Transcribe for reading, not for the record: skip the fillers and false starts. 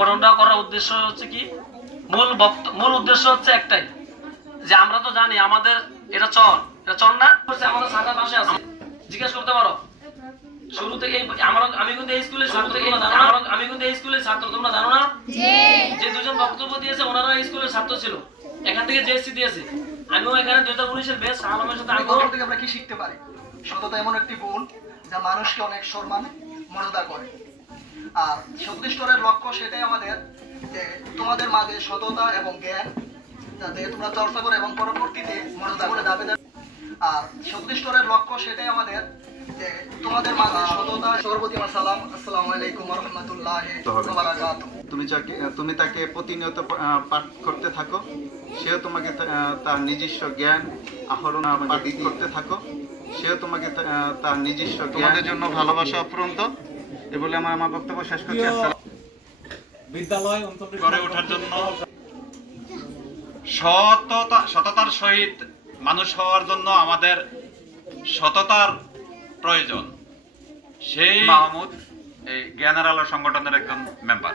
গঠনটা করার উদ্দেশ্য হচ্ছে কি, মূল উদ্দেশ্য হচ্ছে একটাই, যে আমরা তো জানি আমাদের এটা চর না, আমাদের সাদা পাশে আছে, জিজ্ঞেস করতে পারো শুরু থেকে। আমি কিন্তু এই স্কুলের ছাত্র, তোমরা জানো না? যে দুজন বক্তব্য দিয়েছে ওনারা এই স্কুলের ছাত্র ছিল, এখান থেকে জেএসসি দিয়েছে। আমিও এখানে 2019-এর বেশ আলমের সাথে আমরা কি শিখতে পারি? সততা এমন একটি গুণ যা মানুষকে অনেক সম্মান মর্যাদা করে। আর 36 স্তরের লক্ষ্য সেটাই আমাদের, যে তোমাদের মাঝে সততা এবং জ্ঞান যাতে তোমরা চর্চা করো এবং পরবর্তীতে মর্যাদা করে দাবি দেবে। আর 36 স্তরের লক্ষ্য সেটাই আমাদের, যে তোমাদের মাঝে সততা। সর্বপ্রতি আমার সালাম, আসসালামু আলাইকুম ওয়া রাহমাতুল্লাহি ওয়া বারাকাতুহু। তুমি তাকে প্রতিনিয়ত পাঠ করতে থাকো, সেও তোমাকে তার নিজস্ব জ্ঞান আহরণ পাঠ করতে থাকো, সেও তোমাকে তার নিজস্ব জ্ঞানের জন্য ভালোবাসা অফুরন্ত। এ বলে আমার বক্তব্য শেষ করছি। বিদ্যালয় গড়ে ওঠার জন্য সততার সহিত মানুষ হওয়ার জন্য আমাদের সততার প্রয়োজন। সেই মাহমুদ এই জ্ঞানের আলো সংগঠনের একজন মেম্বার।